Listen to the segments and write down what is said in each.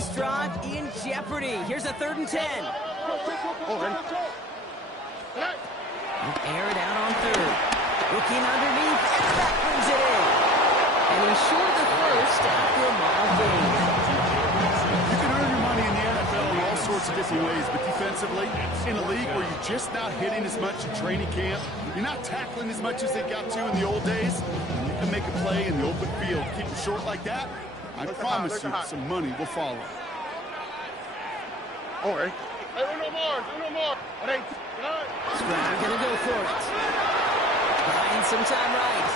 this drive in jeopardy. Here's a 3rd and 10. Air it out on 3rd. Looking underneath, and that brings it in. And he's short the first after a mile gain. You can earn your money in the NFL in all sorts of different ways, but defensively, in a league where you're just not hitting as much in training camp, you're not tackling as much as they got to in the old days, you can make a play in the open field. Keep it short like that, I promise you some money will follow. All right. Hey, uno more. Stroud gonna go for it. Buying some time right.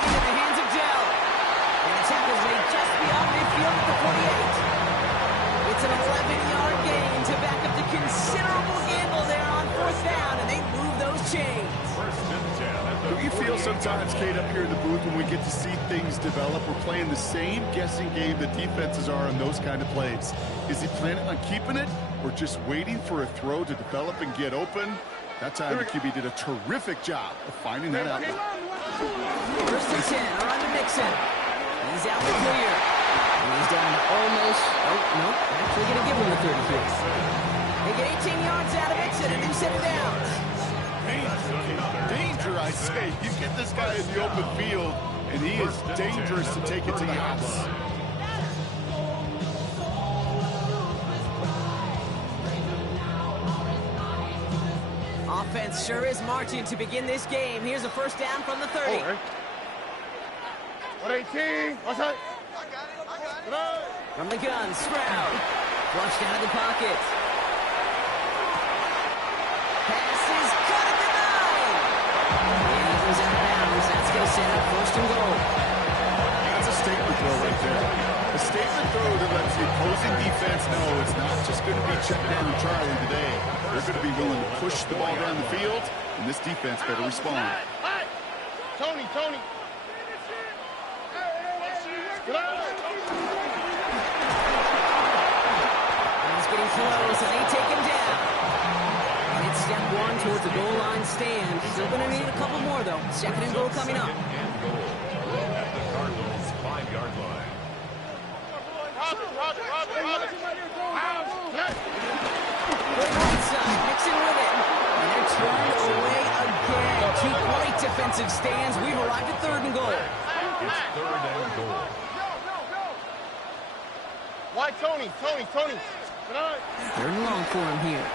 Into the hands of Jugg. And the tackle's made just beyond midfield at the 48. It's an 11-yard gain to back up the considerable gamble there on 4th down, and they move those chains. Do you feel sometimes, Kate, up here in the booth when we get to see things develop, we're playing the same guessing game that defenses are on those kind of plays? Is he planning on keeping it or just waiting for a throw to develop and get open? That time the QB did a terrific job of finding that out. 1st and 10, around to Mixon. He's out the clear. And he's down to almost, nope, actually going to give him the 30 here. They get 18 yards out of it and a new set of downs. Danger, I say. You get this guy in the open field, and he is dangerous to take it to the house. Offense sure is marching to begin this game. Here's a 1st down from the 30. 118. What's that? From the gun, Stroud. Flushed out of the pocket. Pass is caught at the 9. And he goes out of bounds. That's going to set up 1st and goal. That's a statement throw right there. A statement throw that lets the opposing defense know it's not just going to be check down Charlie today. They're going to be willing to push the ball down the field, and this defense better respond. Tony. He's getting close, and they take him down. And it's step 1 towards the goal line stand. Still going to need a couple more, though. 2nd and goal coming up. The Cardinals' 5-yard line. Right side, Mixon with it. And they're turned away again. 2 great defensive stands. We've arrived at 3rd and goal. It's 3rd and goal. Why, Tony? 3rd and long for him here.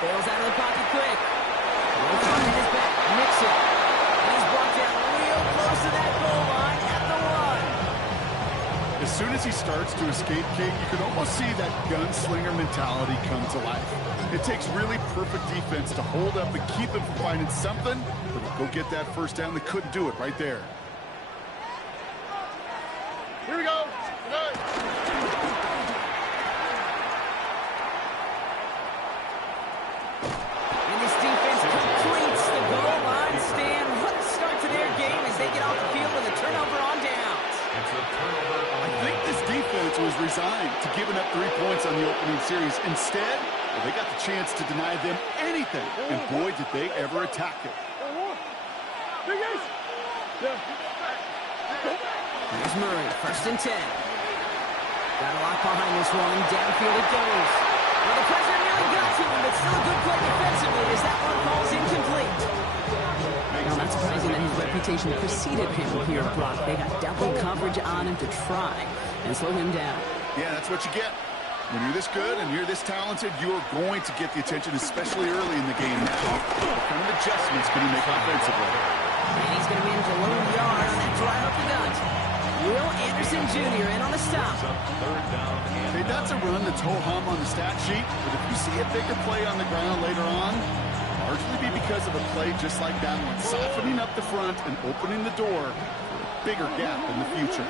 Bails out of the pocket quick. No time in his back. Mixon. He's brought down real close to that goal line at the 1. As soon as he starts to escape, Kate, you can almost see that gunslinger mentality come to life. It takes really perfect defense to hold up and keep him from finding something, but go get that 1st down. They couldn't do it right there. Here we go. And this defense completes the goal line stand. What a start to their game as they get off the field with a turnover on downs. It's a turnover on I think this defense was resigned to giving up 3 points on the opening series. Instead, they got the chance to deny them anything, and boy, did they ever attack it. Here's Murray, 1st and 10. Got a lot behind this one. Downfield it goes. Well, the pressure nearly got to him, but still a good play defensively as that one falls incomplete. Now, not surprising that his reputation preceded him here, Brock. They got double coverage on him to try and slow him down. Yeah, that's what you get. When you're this good and you're this talented, you're going to get the attention, especially early in the game. Now, what kind of adjustments can he make offensively? And he's going to be in to low yard on that drive up the gut. Will Anderson Jr. in on the stop. Hey, that's a run that's ho-hum on the stat sheet, but if you see a bigger play on the ground later on, largely be because of a play just like that one, softening up the front and opening the door for a bigger gap in the future.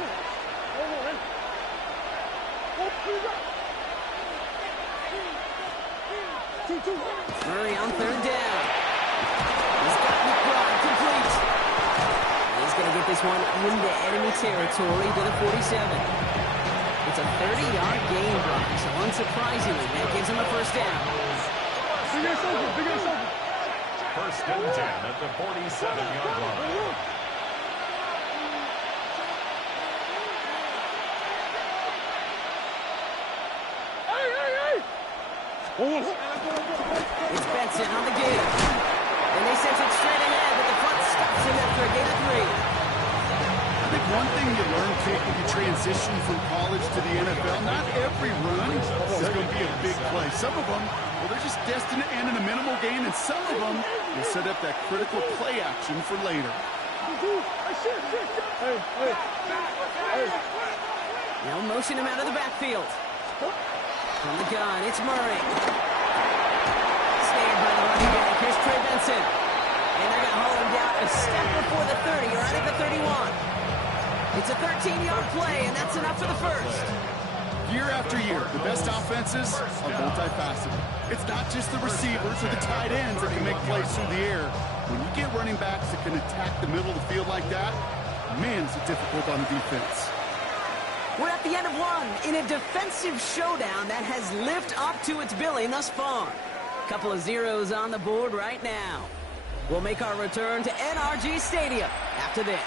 Murray on 3rd down. He's got McBride complete. He's going to get this one into enemy territory to the 47. It's a 30-yard gain, Brock, so unsurprisingly, that gives him a 1st down. 1st and 10 at the 47-yard line. It's Benson on the give. And they sent it straight ahead, but the front stops him after a gain of 3. I think one thing you learn, Kate, when you transition from college to the NFL, not every run is going to be a big play. Some of them, well, they're just destined to end in a minimal gain, and some of them will set up that critical play action for later. Now motion him out of the backfield. From the gun, it's Murray. Snared by the running back. Here's Trey Benson. And they're going to haul him down a step before the 30, or right at the 31. It's a 13-yard play, and that's enough for the first. Year after year, the best offenses are multifaceted. It's not just the receivers or the tight ends that can make plays through the air. When you get running backs that can attack the middle of the field like that, man, is it difficult on the defense. We're at the end of one in a defensive showdown that has lived up to its billing thus far. Couple of zeros on the board right now. We'll make our return to NRG Stadium after this.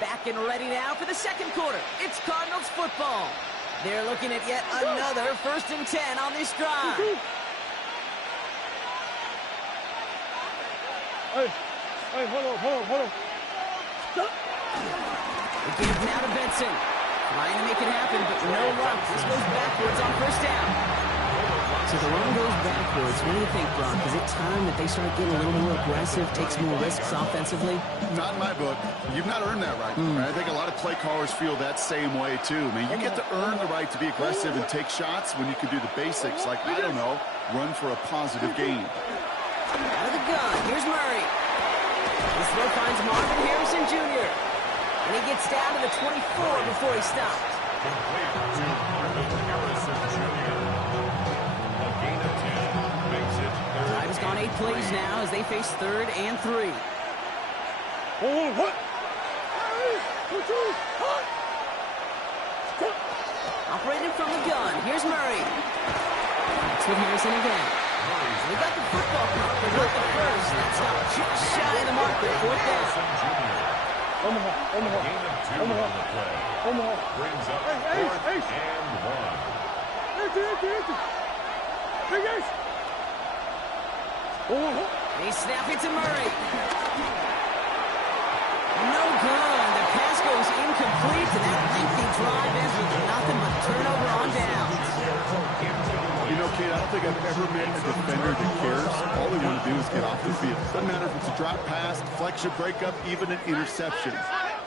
Back and ready now for the second quarter. It's Cardinals football. They're looking at yet another 1st and 10 on this drive. Hey, hold on. The give now to Benson. Trying to make it happen, but no luck. This goes backwards on 1st down. So the run goes backwards. What do you think, Brock? Is it time that they start getting a little more aggressive, takes more risks offensively? Not in my book. You've not earned that right. I think a lot of play callers feel that same way, too. I mean, you get to earn the right to be aggressive and take shots when you can do the basics, like, I don't know, run for a positive gain. Out of the gun, here's Murray. This throw finds Marvin Harrison Jr. And he gets down to the 24 before he stops. Complete to Marvin Harrison Jr. A gain of 10 makes it third. Drive has gone 8 plays now as they face 3rd and 3. Operating from the gun, here's Murray. It's with Harrison again. They got the football count, but not the first. That's not just shy of the marker. 4th down. Omaha. Gain of 2 on the play. Brings up 4th and 1. They snap it to Murray. No good. The pass goes incomplete, and that lengthy drive ends with nothing but turnover on downs. You know, Kate, I don't think I've ever met a defender that cares. All they want to do is get off the field. Doesn't matter if it's a drop pass, deflection, breakup, even an interception.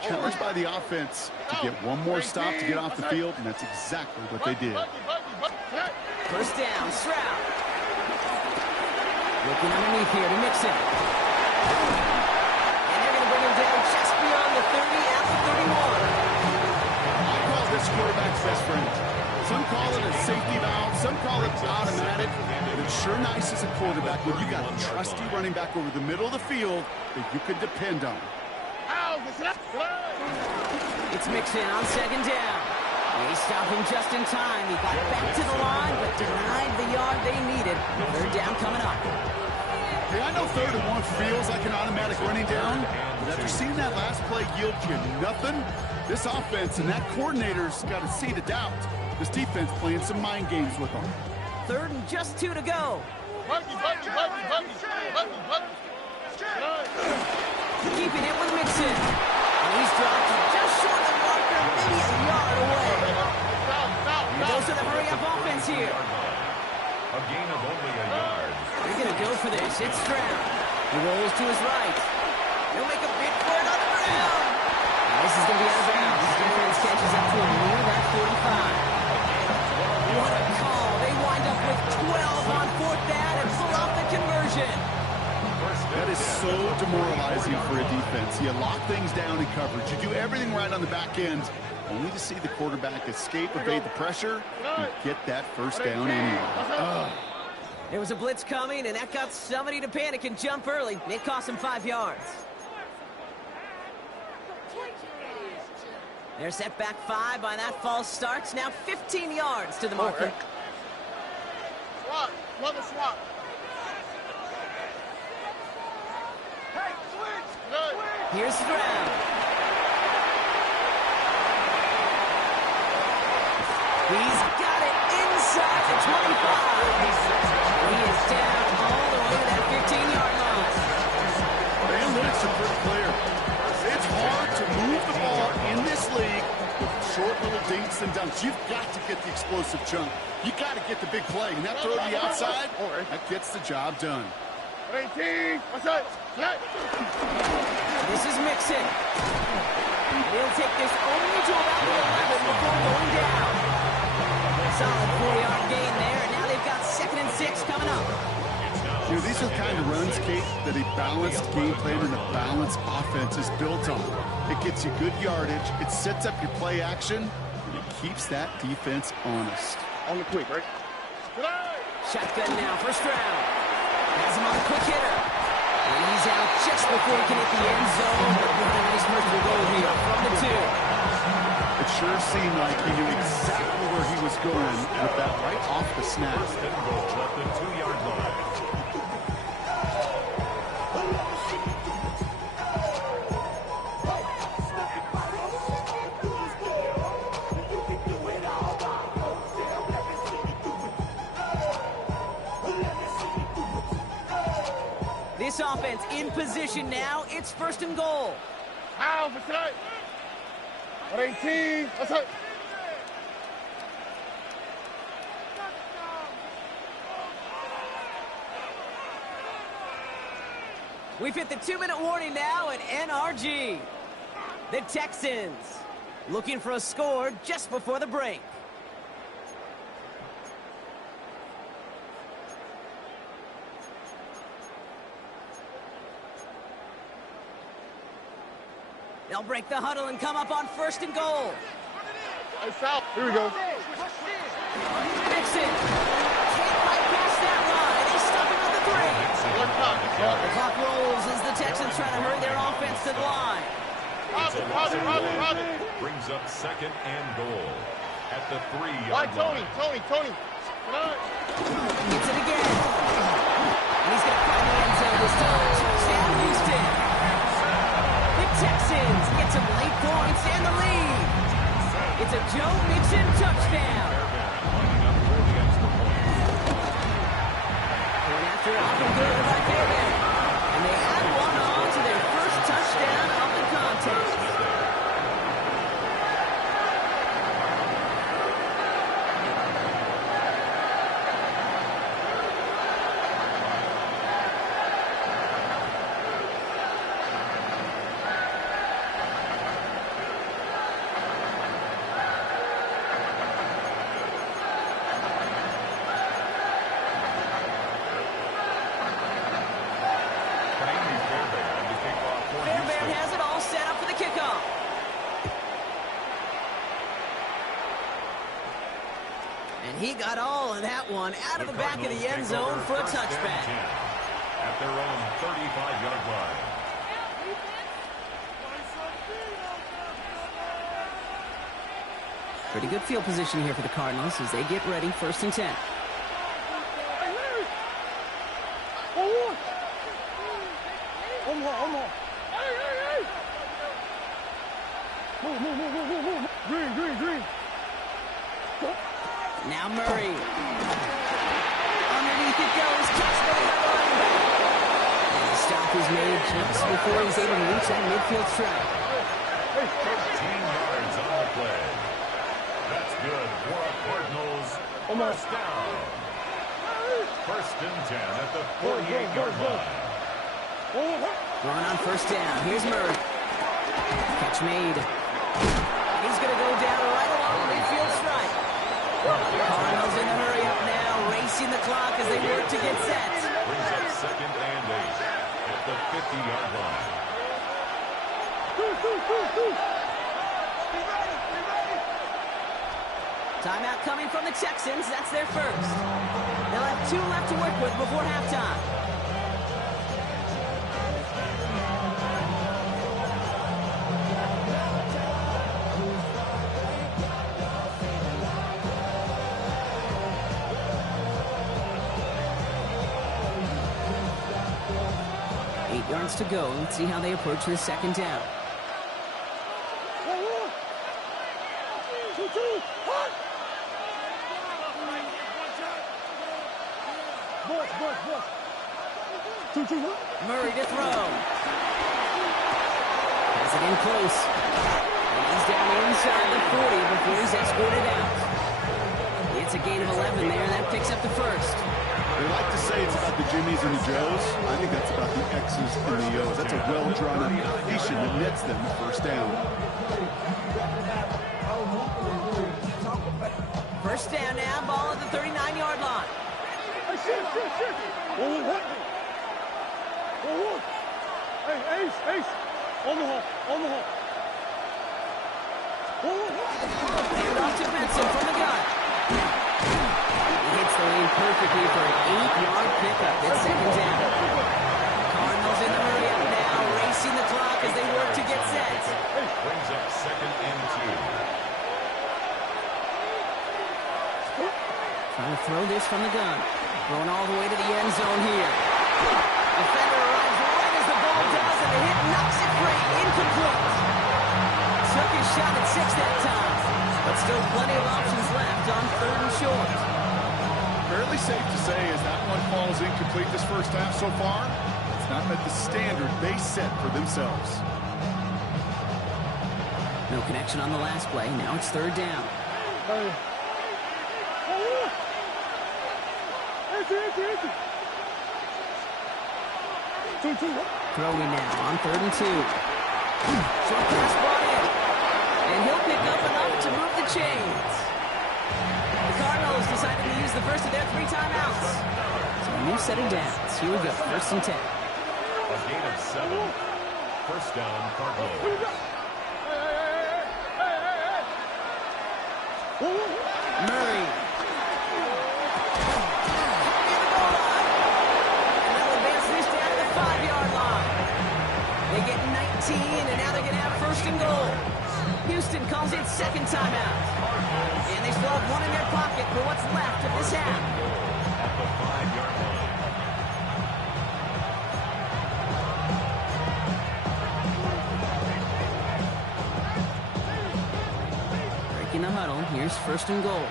Challenged by the offense to get one more stop to get off the field, and that's exactly what they did. 1st down, Stroud. Looking underneath here to Mixon. And they're going to bring him down just beyond the 30 at the 31. I call this quarterback's best friend. Some call it a safety valve, some call it automatic, but it's sure nice as a quarterback when you got a trusty running back over the middle of the field that you can depend on. It's Mixon on 2nd down. They stop him just in time. He got back to the line, but denied the yard they needed. 3rd down coming up. Hey, I know 3rd and 1 feels like an automatic running down, but after seeing that last play yield you nothing, this offense and that coordinator's got a seed of doubt. This defense playing some mind games with them. 3rd and just 2 to go. Keeping it with Mixon. And he's dropped just short of the marker, maybe a yard away. And those are the hurry-up offense here. A gain of only a yard. They're going to go for this. It's Stroud. He rolls to his right. He'll make a big for it on the ground. And this is going to be out of bounds. This defense catches up to him near that 45. What a call. They wind up with 12 on 4th down and pull off the conversion. That is so demoralizing for a defense. You lock things down in coverage. You do everything right on the back end, only to see the quarterback escape, evade the pressure, and get that 1st down anyway. There was a blitz coming, and that got somebody to panic and jump early. It cost him 5 yards. They're set back 5 by that false start. Now 15 yards to the marker. Swat. Another swat. Hey, switch. Here's Stroud. He's got it inside the 25. He is down all the way to that 15-yard line. Analytics are pretty clear. It's hard to move the ball in this league with short little dinks and dunks. You've got to get the explosive chunk. You got to get the big play. And that throw to the outside, that gets the job done. 18, outside, slide. This is Mixon. He'll take this only to about the 11 before going down. Solid 4-yard gain there, and now they've got 2nd and 6 coming up. You know, these are the kind of runs, Kate, that a balanced game plan and a balanced offense is built on. It gets you good yardage, it sets up your play action, and it keeps that defense honest. On the quick, right? Shotgun now for Stroud. Has him on a quick hitter. And he's out just before he can hit the end zone. But what a nice merciful goal here from the 2. It sure seemed like he knew exactly where he was going with that right off the snap. First and goal at the 2-yard line. This offense in position now. It's 1st and goal. Out for tonight. 18, outside. We've hit the 2-minute warning now at NRG. The Texans looking for a score just before the break. They'll break the huddle and come up on 1st and goal. Hey, South. Here we go. Mixon can't quite pass that line. He's stopping at the 3. The clock rolls as the Texans try to hurry their offense to the line. Brings up 2nd and goal at the 3-yard Right, line. Tony. Gets it again. And he's going to find the end zone this time. Touchdown, Houston. The Texans get some late points and the lead. It's a Joe Mixon touchdown. Going after it, off and good by Fairbairn. And they add one on to their first touchdown of the contest. Fairbairn has it all set up for the kickoff. And he got all of that one out of the back of the end zone for a touchback. At their own 35-yard line. Pretty good field position here for the Cardinals as they get ready, 1st and 10. Green. Now Murray. Underneath it goes. Catch by the running back. And the stop is made just before he's able to reach that midfield strike. 13 yards on the play. That's good for a Cardinals first down. 1st and 10 at the 48-yard line. Run on 1st down. Here's Murray. Catch made. He's going to go down right along the midfield strike. Cardinals in the hurry up now, racing the clock as they work to get set. Brings up 2nd and 8 at the 50-yard line. Timeout coming from the Texans. That's their first. They'll have 2 left to work with before halftime. 8 yards to go. Let's see how they approach this second down. Murray to throw. Has it in close. And he's down inside the 40 before he's escorted out. It's a gain of 11 there, and that picks up the first. They like to say it's about the Jimmies and the Joes. I think that's about the X's and the O's. That's a well-drawn-up completion that nets them the first down. First down now, ball at the 39-yard line. Hey, Ace. On the hole. Hand off to Benson from the gun. He hits the lane perfectly for an 8-yard pickup. It's second down. Cardinals in the hurry up now, racing the clock as they work to get set. Brings up 2nd and 2. Trying to throw this from the gun. Going all the way to the end zone here. Defender arrives right as the ball does, and the hit knocks it free. Incomplete. Took his shot at 6 that time. But still plenty of options left on 3rd and short. Fairly safe to say as that one falls incomplete this first half so far, it's not met the standard they set for themselves. No connection on the last play. Now it's 3rd down. Throwing now on 3rd and 2. Short pass brought in. And he'll pick up enough to move the chains. The Cardinals decided to use the first of their 3 timeouts. So a new set of downs. Here we go, 1st and 10. A gain of 7. First down, Cardinals. Murray. Near the goal line. And they'll advance this down to the 5-yard line. They get 19, and now they're going to have 1st and goal. Houston calls it 2nd timeout. And they still have 1 in their pocket for what's left of this half. At the 5-yard line. Breaking the huddle. Here's 1st and goal.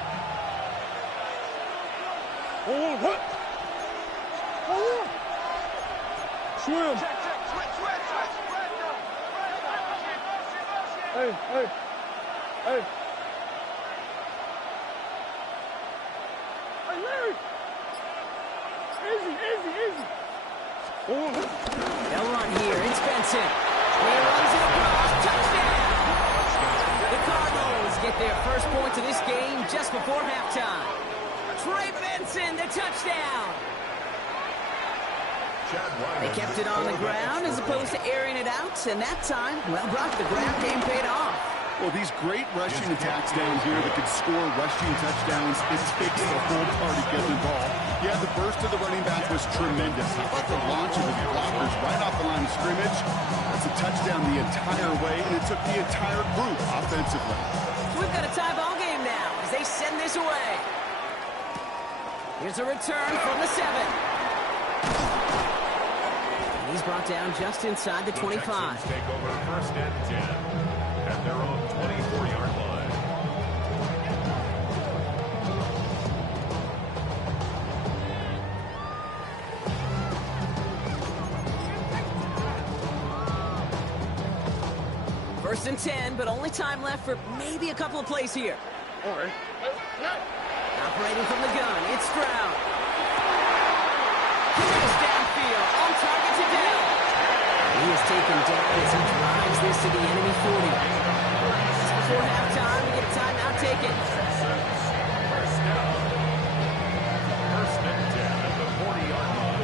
Swim. Hey. Hey, Larry. Easy. They'll run here. It's Benson. He runs it across. Touchdown. The Cardinals get their first points of this game just before halftime. Trey Benson, the touchdown. They kept it on the ground as opposed to airing it out, and that time, well, Brock, the ground game paid off. Well, these great rushing attacks down here that could score rushing touchdowns, it takes the whole party to get involved. Yeah, the burst of the running back was tremendous. How about the launch of his blockers right off the line of scrimmage? That's a touchdown the entire way, and it took the entire group offensively. So we've got a tie ball game now as they send this away. Here's a return from the 7. And he's brought down just inside the 25. Texans take over 1st and 10 at their own 24-yard line. First and 10, but only time left for maybe a couple of plays here. All right. Operating from the gun, it's Stroud. Kicks downfield, on target to Dell. He is taken down as he drives this to the enemy 40. Just before halftime, we get a timeout taken. First down. 1st and 10 at the 40-yard line.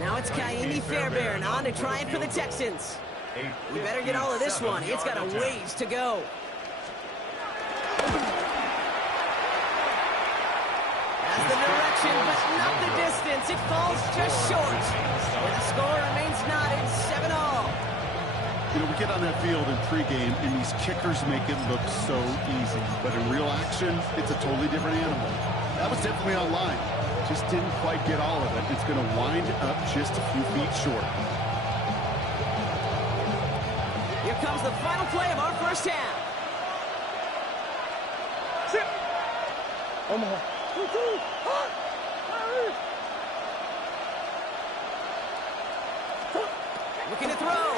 Now it's Kaimi Fairbairn on to try it for the Texans. We better get all of this one. It's got a ways to go. Has the direction, but not the distance. It falls just short. And the score remains knotted 7-all. You know, we get on that field in pregame, and these kickers make it look so easy. But in real action, it's a totally different animal. That was definitely on line. Just didn't quite get all of it. It's going to wind up just a few feet short. Here comes the final play of our first half. Sit. Omaha. Looking to throw.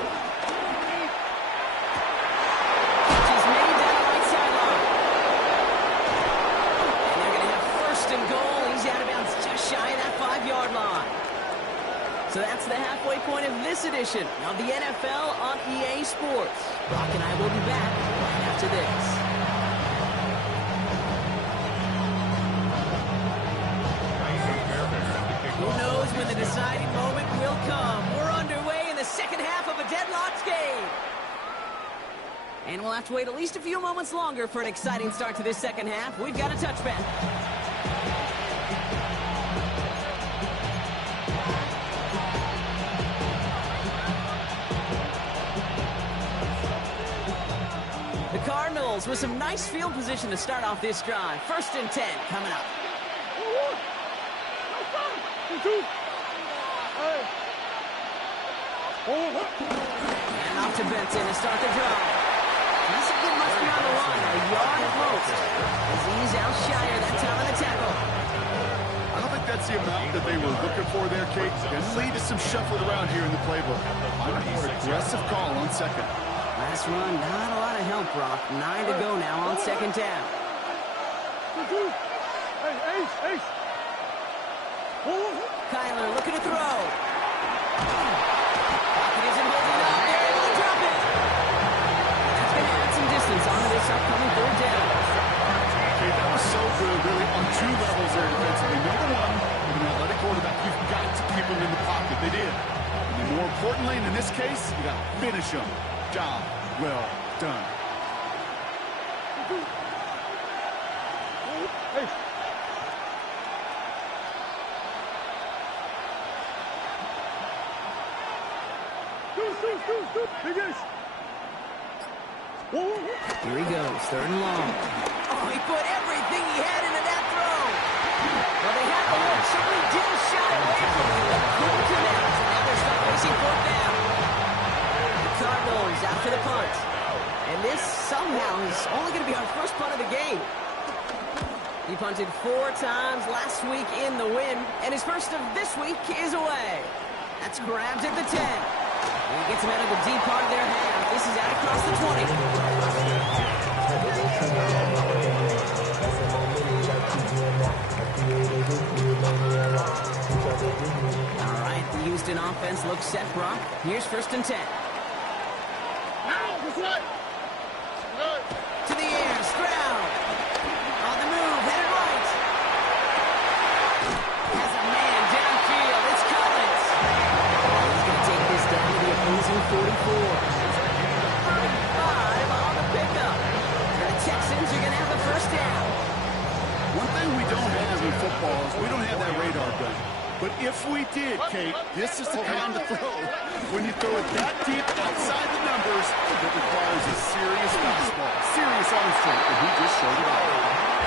She's made down the right sideline. And they're going to have first and goal. He's out of bounds just shy of that 5-yard line. So that's the halfway point of this edition of the NFL on EA Sports. Brock and I will be back right after this. Who knows when the deciding moment will come? We're underway in the second half of a deadlocked game. And we'll have to wait at least a few moments longer for an exciting start to this second half. We've got a touchback. The Cardinals with some nice field position to start off this drive. 1st and 10 coming up. And off to Benson to start the drive. This kid must be on the line, a yard at most. As he's outshire that time on the tackle. I don't think that's the amount that they were looking for there, Kate. And lead to some shuffling around here in the playbook. I'm a more aggressive call on second. Last run, not a lot of help, Brock. 9 to go now on second down. Kyler looking to throw. Pocket isn't holding up. They're able to drop it. That's going to add some distance onto this upcoming 3rd down. Okay, that was so good, really, on 2 levels there defensively. Number one, with an athletic quarterback, you've got to keep him in the pocket. They did. And then more importantly, and in this case, you got to finish him. Job well done. Hey. Here he goes, 3rd and long. Oh, he put everything he had into that throw. Well, they had the look, so he didn't shy away from it. Couldn't connect, and now they're stuck facing 4th down. The Cardinals after the punt. And this somehow is only going to be our first punt of the game. He punted 4 times last week in the win, and his first of this week is away. That's grabbed at the 10. He gets him out of the deep part of their half. This is out across the 20. All right, the Houston offense looks set, Brock. Here's 1st and 10. To the air, Stroud. On the move, headed right. Has a man downfield. It's Collins. He's going to take this down to the opposing 44. 35 on the pickup. And the Texans are going to have the 1st down. One thing we don't have in football is we don't have that radar gun. But if we did, Kate, this is the kind of throw. When you throw it that deep outside the numbers, it requires a serious fastball, serious arm strength, and he just showed it off.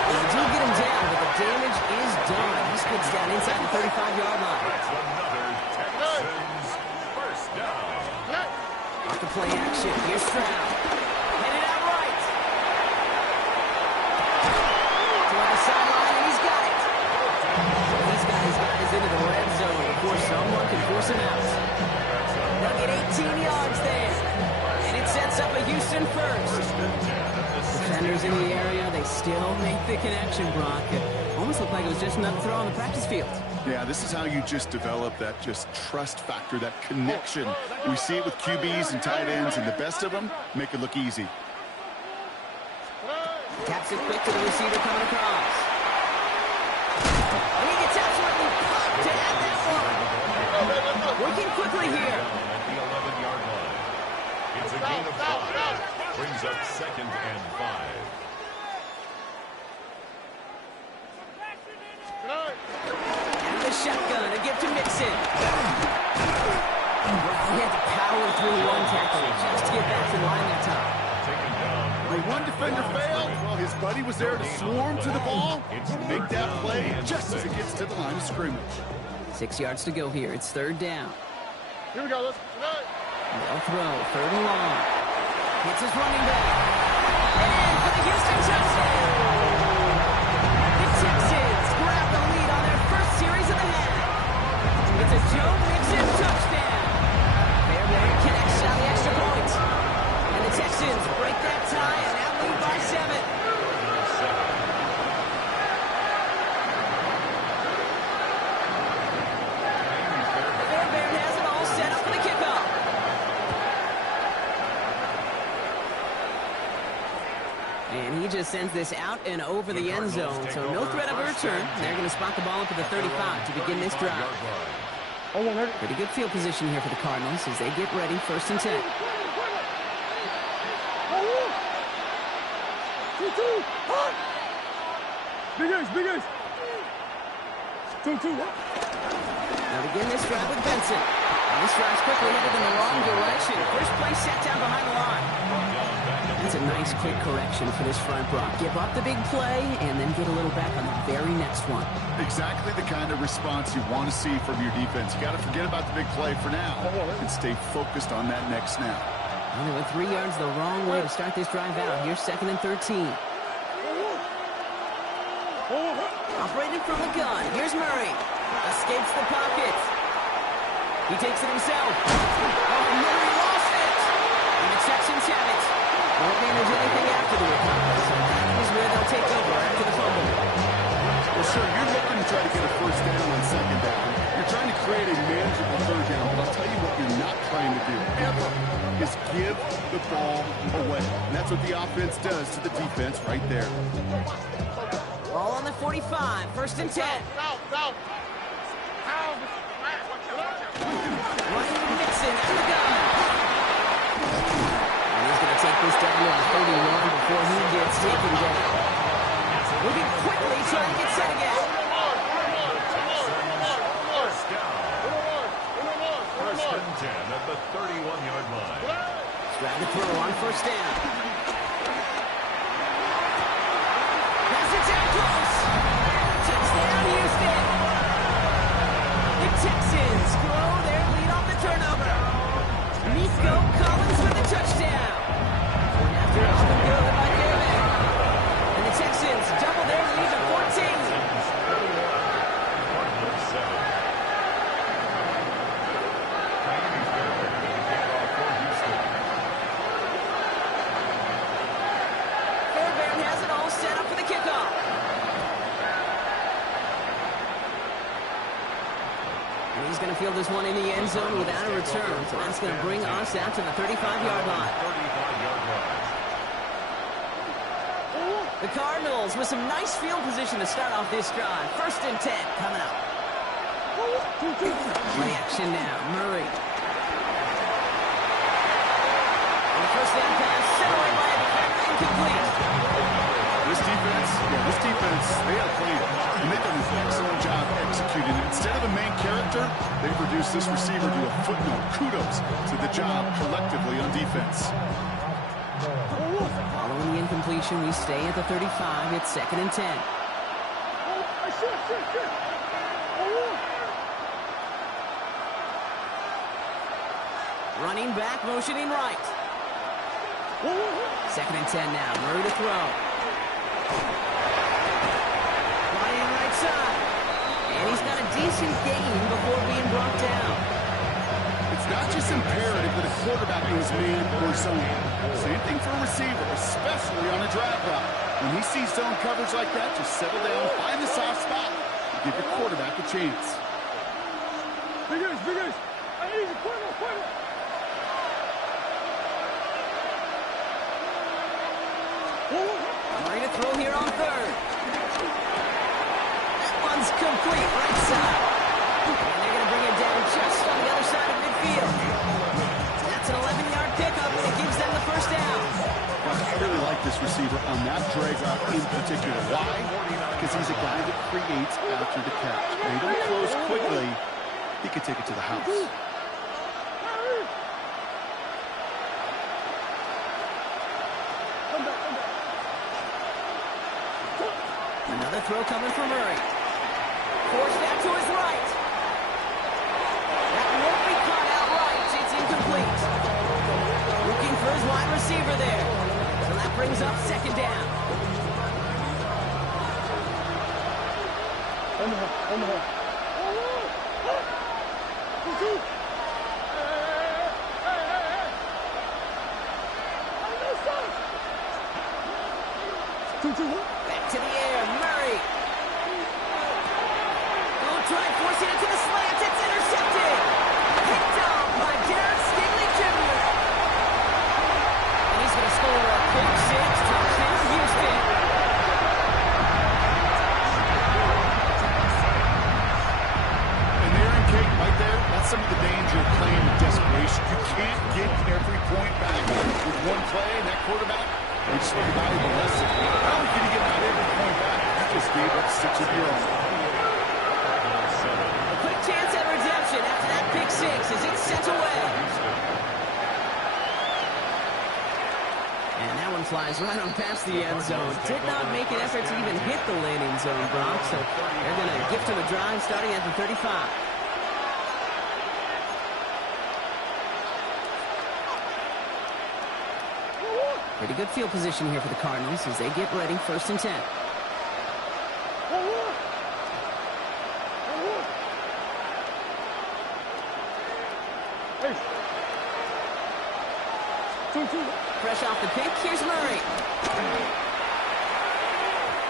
They do get him down, but the damage is done. He skids down inside the 35-yard line. That's another Texans 1st down. Off the play action, here's Stroud. Headed out right. Toward the sideline, and he's got it. He's got his guys into the red zone before someone can force him out. They'll get 18 yards there. And it sets up a Houston 1st. Defenders in the area, they still make the connection, Brock. It almost looked like it was just another throw on the practice field. Yeah, this is how you just develop that just trust factor, that connection. We see it with QBs and tight ends, and the best of them make it look easy. Taps it quick to the receiver coming across. And he gets absolutely pumped to have that one. Working quickly here. At the 11-yard line. It's a gain of 5. Brings up 2nd and 5. And the shotgun to get to Mixon. He had to power through one tackle just to get back to the line that time. When one defender failed, well, his buddy was there to swarm to the ball and make that play just as it gets to the line of scrimmage. 6 yards to go here. It's third down. Here we go. Let's They'll throw. Third and long. Hits his running back. And for the Houston touchdown. The Texans grab the lead on their first series of the half. It's a Joe Mixon touchdown. Fairbairn connects on the extra point. And the Texans break that tie and now lead by 7. Fairbairn has it all set up for the kickoff. And he just sends this out and over the end zone, so no threat of a return. They're going to spot the ball up at the 35 to begin this drive. Pretty good field position here for the Cardinals as they get ready, 1st and 10. Big Ace. 2-2. Now begin this drive with Benson. And this drive's quickly headed in the wrong direction. First play set down behind the line. That's a nice quick correction for this front block. Give up the big play and then get a little back on the very next one. Exactly the kind of response you want to see from your defense. You got to forget about the big play for now and stay focused on that next snap. Well, they went 3 yards the wrong way to start this drive out. Here's 2nd and 13. Operating from the gun. Here's Murray. Escapes the pocket. He takes it himself. Oh, Murray lost it. And the Texans have it. Won't manage anything after the recovery, so that is where they'll take over after the fumble. Well, sure, you're looking to try to get a first down on 2nd down. You're trying to create a manageable 3rd down, but I'll tell you what you're not trying to do, ever, is give the ball away. And that's what the offense does to the defense right there. Ball on the 45, 1st and 10. Ryan Nixon at the gun. And he's going to take this down to the 31 before he gets taken down. Moving quickly, trying to get set again. First and 10 at the 31-yard line. Trying to throw on 1st down. Pass it down close. Touchdown, Houston. The Texans grow their lead on the turnover. Nico Collins with the touchdown. After it's been good by David. And the Texans double their lead to 14. Fairbairn has it all set up for the kickoff. And he's going to field this one in the end zone without a return. So that's going to bring us out to the 35-yard line. The Cardinals with some nice field position to start off this drive. 1st and 10 coming up. Play action now. Murray. And the 1st down pass set away by a defender, incomplete. This defense, they got a plan. And they've done an excellent job executing it. Instead of a main character, they've reduced this receiver to a footnote. Kudos to the job collectively on defense. Following the incompletion, we stay at the 35. It's 2nd and 10. Running back, motioning right. 2nd and 10 now. Murray to throw. Flying right side. And he's got a decent gain before being brought down. It's not just imperative that a quarterback knows man or zone. Same thing for a receiver, especially on a drag route. When he sees zone coverage like that, just settle down, find the soft spot, and give your quarterback a chance. Big Ace. Easy, quick. Murray to throw here on 3rd. That one's complete, right side. And they're going to bring it down just on the other side of midfield. That's an 11-yard pickup, and it gives them the 1st down. I really like this receiver on that drag route in particular. Why? Because he's a guy that creates after the catch. They don't close quickly. He could take it to the house. throw coming from Murray. Forced out to his right. That won't be caught outright. It's incomplete. Looking for his wide receiver there. So that brings up second down. Back to the air, Murray. Will try forcing it to the slant. It's intercepted. Picked off by Derek Stingley Jr. And he's going to score a quick 6. Touchdown, Houston. And there in Kate, right there, that's some of the danger of playing with desperation. You can't get every point back with one play, and that quarterback, he just learned a valuable lesson. Not only did he get about every point back, he just gave up 6 of your own. A quick chance at redemption after that pick 6 as it's sent away. And that one flies right on past the end zone. Did not make an effort to even hit the landing zone, Brock. So they're going to gift him a drive starting at the 35. Pretty good field position here for the Cardinals as they get ready, 1st and 10. Fresh off the pick, here's Murray.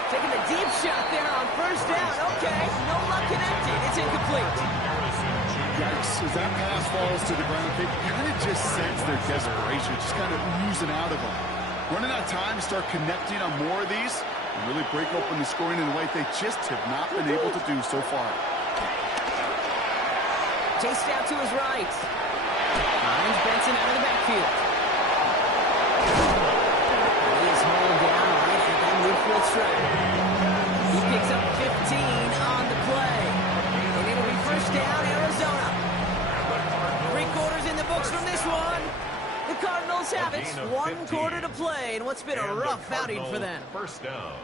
Taking the deep shot there on 1st down. Okay, no luck connected. It's incomplete. Yikes, as that pass falls to the ground, they kind of just sense their desperation, just kind of oozing out of them. Running out of time to start connecting on more of these and really break open the scoring in a way they just have not been able to do so far. Chased out to his right. Finds Benson out of the backfield. He is hauled down right at that midfield strap. He picks up 15 on the play. And it'll be 1st down, Arizona. 3 quarters in the books from this one. The Cardinals have it. 1 quarter to play in what's been a rough outing for them. 1st down.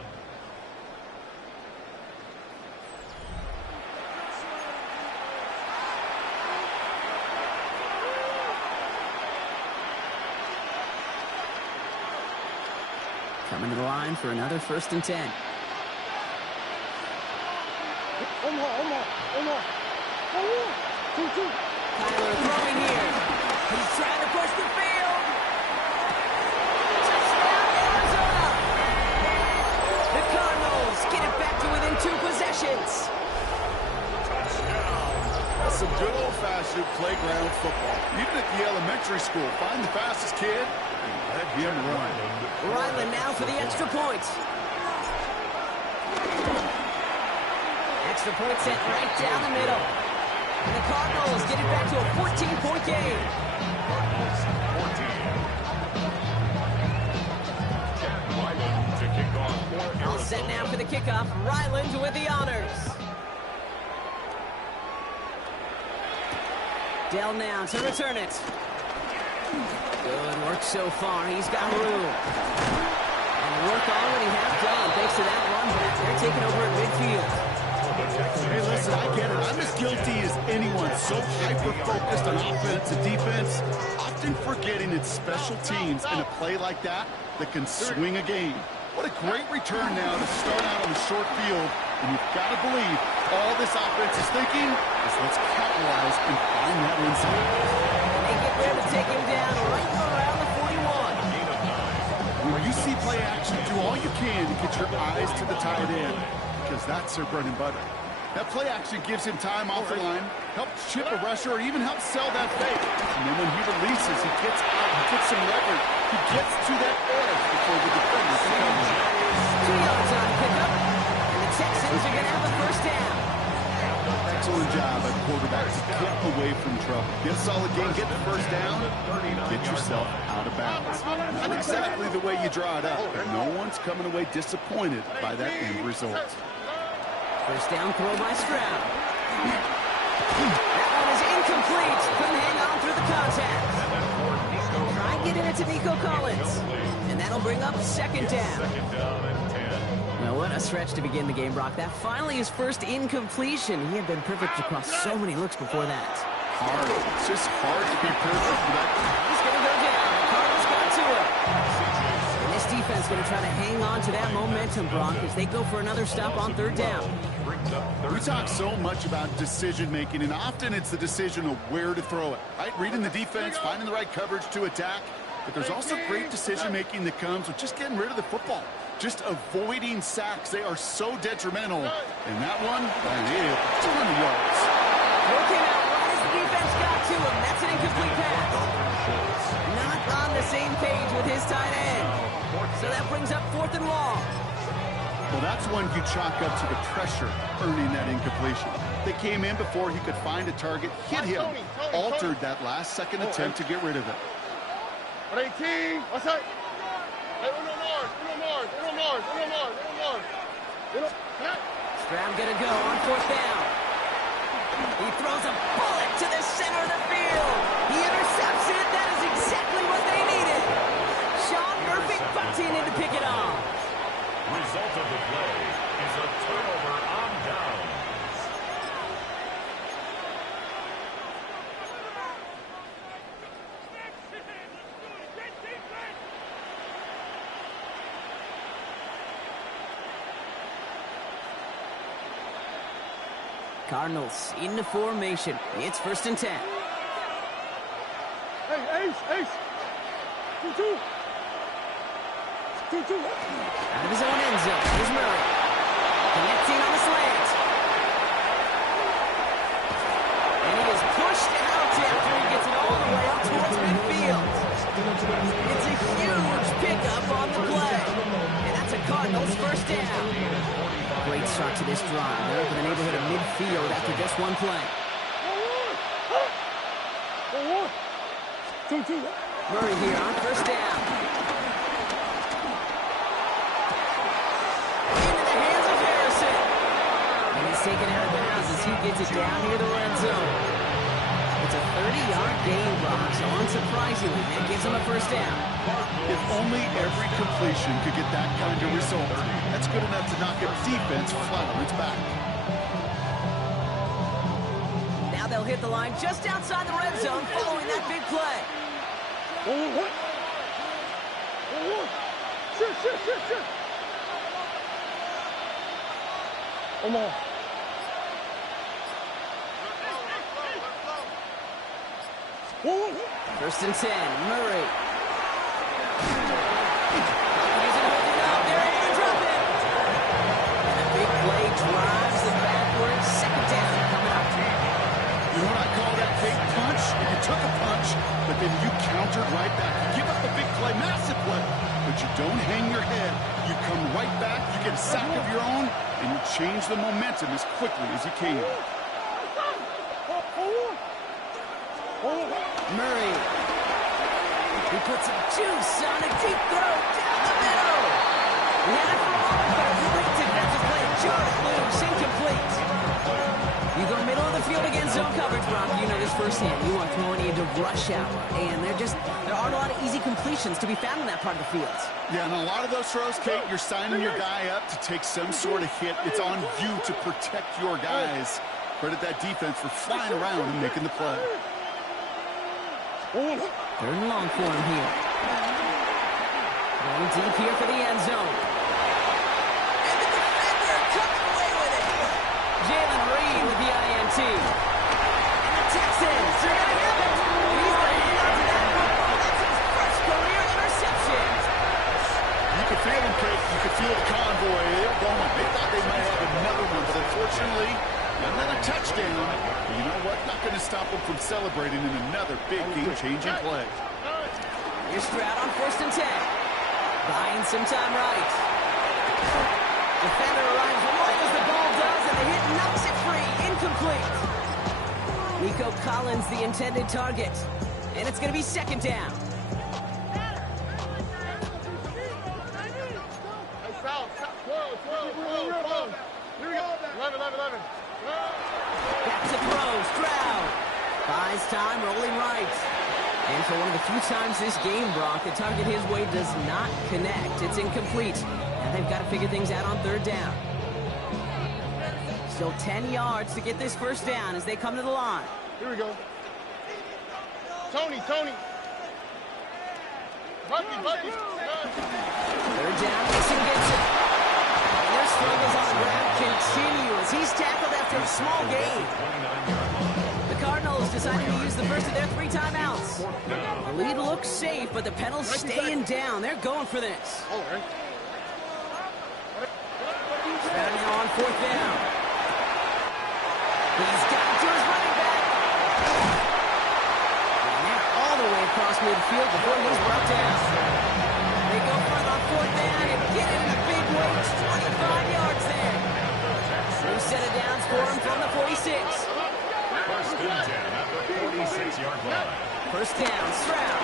Coming to the line for another 1st and 10. Tyler throwing here. He's trying to push the field. Touchdown, Arizona. The Cardinals get it back to within 2 possessions. That's some good old-fashioned playground football. Even at the elementary school, find the fastest kid and let him run. Ryland now for the extra point. Extra point set right down the middle. And the Cardinals get it back to a 14-point game. Cardinals 14. Jack Ryland to kick off for Arizona. All set now for the kickoff. Ryland with the honors. Dell now to return it. Good work so far. He's got room. And work already half done thanks to that run back. They're taking over at midfield. Hey, listen, I get it. I'm as guilty as anyone. So hyper-focused on offense and defense, often forgetting it's special teams in a play like that that can swing a game. What a great return now to start out on the short field. And you've got to believe all this offense is thinking is let's capitalize and find that inside. They get there to take him down right around the 41. When you see play action, do all you can to get your eyes to the tight end, because that's their bread and butter. That play action gives him time off the line, helps chip a rusher, or even helps sell that fake. And then when he releases, he gets out, he gets some leverage, he gets to that edge before the defender can come in. 2 yards on pickup, and the Texans are going to have a 1st down. Excellent job by the quarterback to get away from trouble. Get a solid game, get the 1st down, get yourself out of bounds. Not exactly the way you draw it up, but no one's coming away disappointed by that end result. 1st down throw by Stroud. That one is incomplete. Couldn't hang on through the contact. Try getting it to Nico Collins. And that'll bring up 2nd down. 2nd down and 10. Well, what a stretch to begin the game, Brock. That finally his first incompletion. He had been perfect across so many looks before that. Hard. It's just hard to be perfect. He's going to go down. The Cardinals got to him. And this defense is going to try to hang on to that momentum, Brock, as they go for another stop on third down. We talk so much about decision-making, and often it's the decision of where to throw it, right? Reading the defense, finding the right coverage to attack. But there's also great decision-making that comes with just getting rid of the football, just avoiding sacks. They are so detrimental. And that one, a ton of yards. Looking out right as the defense got to him. That's an incomplete pass. Not on the same page with his tight end. So that brings up 4th and long. Well, that's one you chalk up to the pressure earning that incompletion. They came in before he could find a target, hit him, altered that last-second attempt to get rid of it. 18, what's that? Hey, uno more. Stroud gonna go on 4th down. He throws a bullet to the center of the field. He intercepts it. That is exactly what they needed. Sean Murphy bunting in to pick it off. Result of the play is a turnover on downs. Cardinals into formation. It's 1st and 10. Hey, Ace. 2-2. Out of his own end zone. Here's Murray. Connecting on the slant. And he is pushed out after he gets it all the way up towards midfield. It's a huge pickup on the play. And that's a Cardinals 1st down. Great start to this drive. They're up in the neighborhood of midfield after just one play. 2-2. Murray here on 1st down. Into the hands of Harrison. And he's taken out of bounds as he gets it down near the red zone. It's a 30-yard gain, Brock, so unsurprisingly, that gives him a 1st down. If only every completion could get that kind of result. That's good enough to knock a defense flat on its back. Now they'll hit the line just outside the red zone following that big play. Shit. Come on. First and 10, Murray. And a big play drives it backwards. 2nd down coming up. You know what I call that big punch? You took a punch, but then you countered right back. You give up a big play, massive play, but you don't hang your head. You come right back, you get a sack of your own, and you change the momentum as quickly as you can. Murray. He puts some juice on a deep throw down the middle. He had it for a moment, but a great defensive play. Just loose, incomplete. You go middle of the field against zone coverage, Brock. You know this firsthand. You are throwing into rush hour, and there aren't a lot of easy completions to be found in that part of the field. Yeah, and a lot of those throws, Kate, you're signing your guy up to take some sort of hit. It's on you to protect your guys. Credit that defense for flying around and making the play. 3rd and long for him here. Going deep here for the end zone. And the defender comes away with it. Jalen Reed with the INT. And the Texans are going to have it. He's going to hang on to that football. That's his first career interception. You could feel them, Kate. You could feel the convoy. They were going. They thought they might have another one, but unfortunately, another touchdown. You know what? Not going to stop them from celebrating in another big game-changing play. Here's Stroud on 1st and 10. Buying some time right. Defender arrives right as the ball does, and the hit knocks it free. Incomplete. Nico Collins, the intended target. And it's going to be 2nd down. Here we go. 11. Back to throw. Stroud buys time, rolling right. And for one of the few times this game, Brock, the target his way does not connect. It's incomplete. And they've got to figure things out on third down. Still 10 yards to get this first down as they come to the line. Here we go. Tony. Bucky. Third down, Mason gets it. And their struggles on the ground continue as he's tackled after a small gain. The Cardinals deciding to use the first of their 3 timeouts. The lead looks safe, but the pedals staying down. They're going for this. All right. Now on fourth down. He's got it to his running back. And they're all the way across midfield before he's brought down. They go for it on fourth down and get it in a big way. 25 yards there. New set of downs for him from the 46. First and 10 at the 46-yard line. First down, Stroud.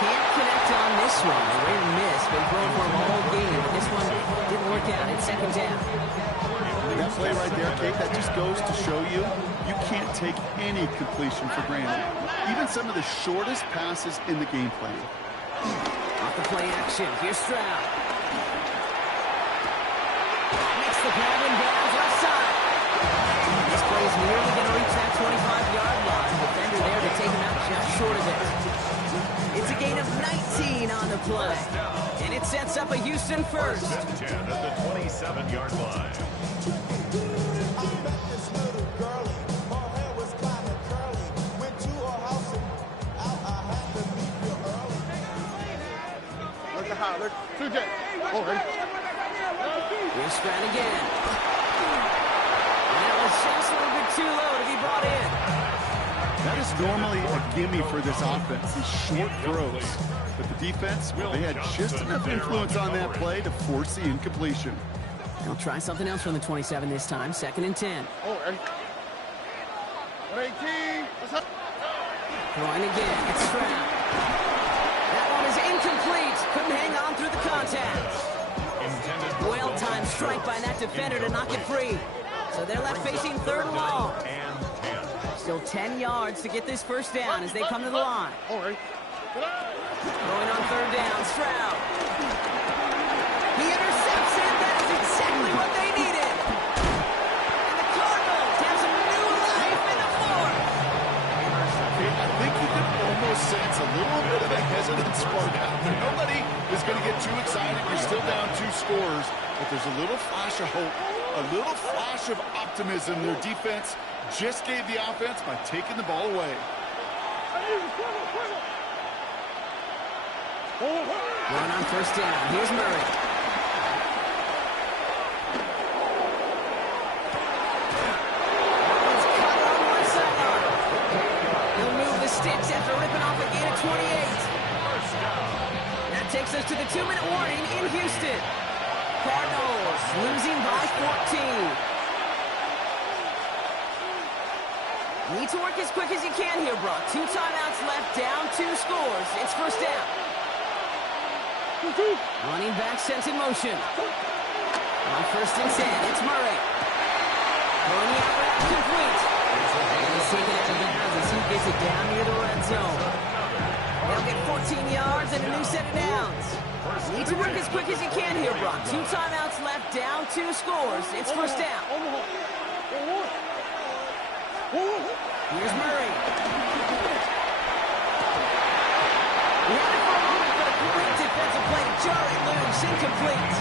Can't connect on this one. A rare miss. Been thrown for him all game, but this one didn't work out. It's second down. That play right there, Kate, that just goes to show you can't take any completion for granted. Even some of the shortest passes in the game plan. Off the play action. Here's Stroud. Makes the grab and bounds left side. This play is nearly going to reach that 25-yard line. Defender there to take him out just short of it. It's a gain of 19 on the play. And it sets up a Houston first. First and 10 at the 27-yard line. Here's Stroud again. And that was just a little bit too low to be brought in. That is normally a gimme for this offense, these short throws. But the defense, well, they had just enough influence on that play to force the incompletion. They'll try something else from the 27 this time. Second and 10. Throwing again. It's Stroud. That one is incomplete. Couldn't hang on through the contact. Well-timed strike by that defender to knock it free. So they're left facing third and long. Still 10 yards to get this first down as they come to the line. Going on third down, Stroud. He intercepts it. That is exactly what they needed. And the Cardinals have some new life in the fourth. I think you can almost sense a little bit of a hesitant spark out there. Nobody is going to get too excited. You're still down 2 scores, but there's a little flash of hope, a little flash of optimism. Their defense just gave the offense by taking the ball away. Going on first down. Here's Murray. It's cut on one sideline. He'll move the sticks after ripping off a gain of 28. That takes us to the 2-minute warning in Houston. Cardinals losing by 14. Need to work as quick as you can here, Brock. 2 timeouts left, down 2 scores. It's first down. Running back sent in motion. On first and 10, it's Murray. Throwing the out route complete. And he's taken out of bounds as he gets it down near the red zone. They'll get 14 yards and a new set of downs. Need to work as quick as you can here, Brock. 2 timeouts left, down 2 scores. It's first down. Here's Murray. He had it for a moment, but a great defensive play to jar it loose. Incomplete.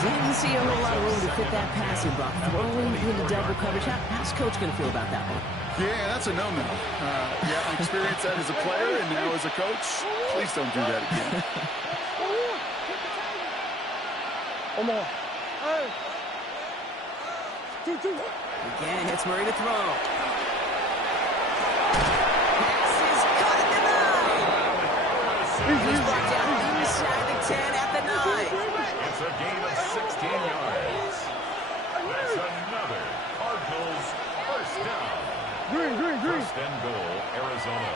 Didn't see a whole lot of room to fit that passing, Brock. Throwing into double coverage. How's Coach going to feel about that one? Yeah, that's a no-no. Yeah, I experienced that as a player and now as a coach. Please don't do that again. Again, it's Murray to throw. Pass is cut at the 9. He's brought down inside the 10 at the 9. It's a gain of 16 yards. That's another Cardinals first down. First and goal, Arizona.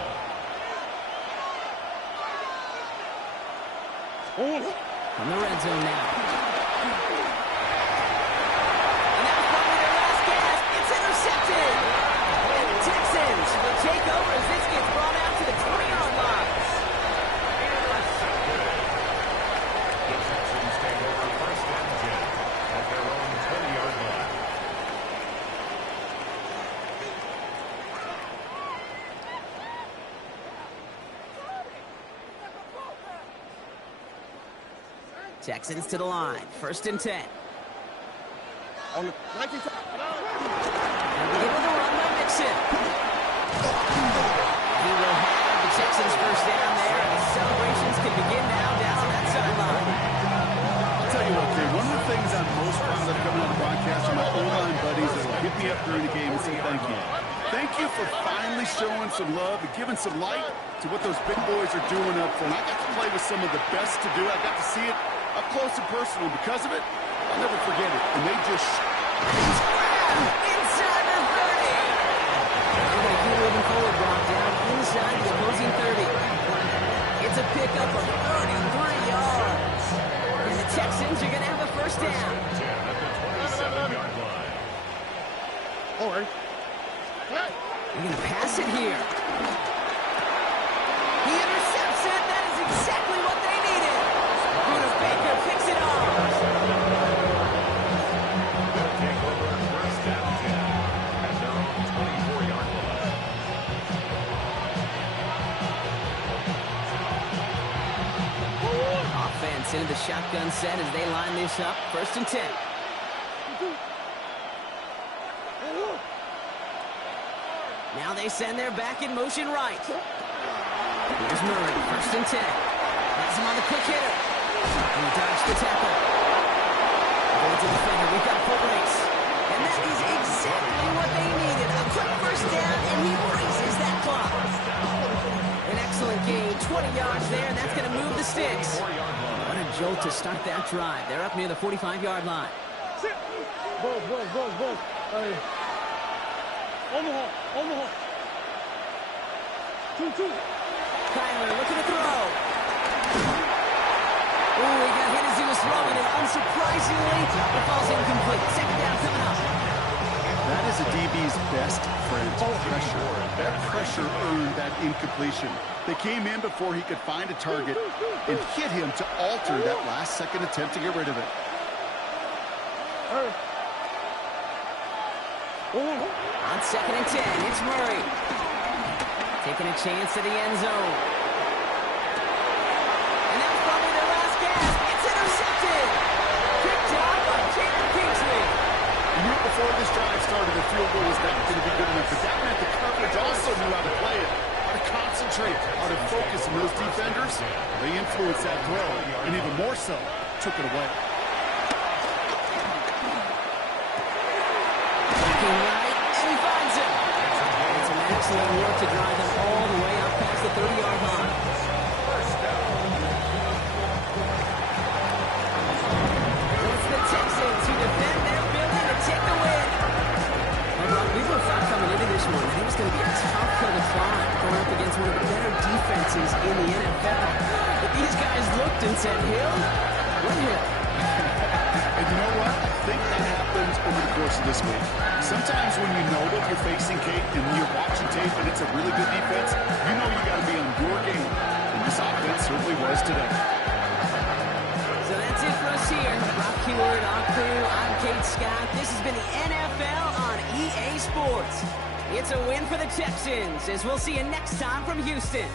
From the red zone now. And that was probably their last gasp. It's intercepted. And the Texans will take over as this gets brought out to the 20-yard line. Texans to the line. 1st and 10. On the 19 side. And begin with a run by Mixon. He will have the Texans first down there, and the celebrations can begin now down on that sideline. I'll tell you what, Kay, one of the things I'm most proud of coming on the broadcast are my O-line buddies that will hit me up during the game and say thank you. Thank you for finally showing some love and giving some light to what those big boys are doing up front. I got to play with some of the best to do it. I got to see it up close and personal. Because of it, I'll never forget it. And they just... Inside the 30. They're going to keep moving forward, Brock, down inside the opposing 30. It's a pickup of 33 yards. And the Texans are going to have a first down. At the 27-yard line. All right. They're going to pass it here. He intercepts it. That is exactly what they needed. Bruno Baker picks it off. They'll take over 1st and 10 at their own 24-yard line. Offense into the shotgun set as they line this up. 1st and 10. Now they send their back in motion right. Here's Murray, 1st and 10. Has him on the quick hitter. And he dodged the tackle. Going to the defender, we've got a foot race. And that is exactly what they needed. A quick first down, and he races that clock. An excellent gain, 20 yards there, and that's going to move the sticks. What a jolt to start that drive. They're up near the 45-yard line. Go. Hey. Omaha. 2. Kyler looking to throw. Ooh, he got hit as he was throwing, and unsurprisingly, it falls incomplete. 2nd down coming up. That is a DB's best friend, pressure. That pressure earned that incompletion. They came in before he could find a target and hit him to alter that last-second attempt to get rid of it. On 2nd and 10, it's Murray. Taking a chance to the end zone. And that was probably their last gasp. It's intercepted. Picked off by Jaden Kingsley. You knew before this drive started the field goal was not going to be good enough, but that meant the coverage also knew how to play it, how to concentrate, how to focus on those defenders. They influenced that throw, and even more so, took it away. Looking right, and he finds him. It's an excellent work to drive him all the way up past the 30-yard line. It's the Texans who defend their building to take the win. Well, Brock, we both thought coming into this one that it was going to be a tough hill to climb, going up against one of the better defenses in the NFL. But these guys looked and said, Hill? What hill? And you know what? I think that happens over the course of this week. Sometimes when you know what you're facing, Kate, and you're watching tape and it's a really good defense, you know you got to be on your game. And this offense certainly was today. So that's it for us here. Rob Keyword, our crew, I'm Kate Scott. This has been the NFL on EA Sports. It's a win for the Texans, as we'll see you next time from Houston.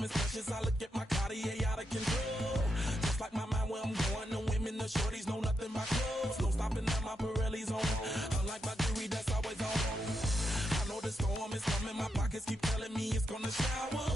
time is precious. I look at my Cartier out of control. Just like my mind where I'm going. The women, the shorties know nothing but clothes. No stopping at my Pirelli's on. Unlike my jewelry that's always on. I know the storm is coming. My pockets keep telling me it's gonna shower.